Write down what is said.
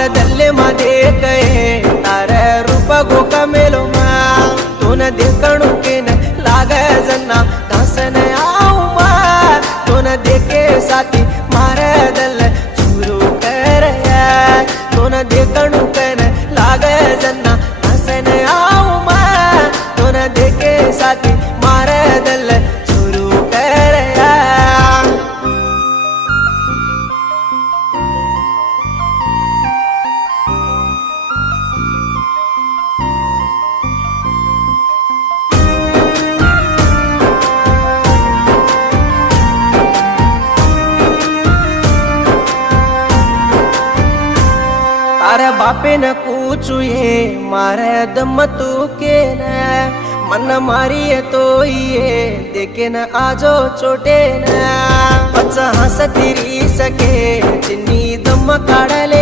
मार दल्ले मा देख तारे रूप गो कमेलो मा तोन देखणु के न लाग जना दासन आऊ मा तोन देखे साथी मार दल चूरू कर तोन देखणु के न लाग जना दासन आऊ मा तोन देखे साथी मार दल चूरू कर तारे बापे न पूछू ये मारे दम तू के न मन मारी तो ये देखे न आजो छोटे न बच्चा हंस तिरी सके चिन्नी दम काढले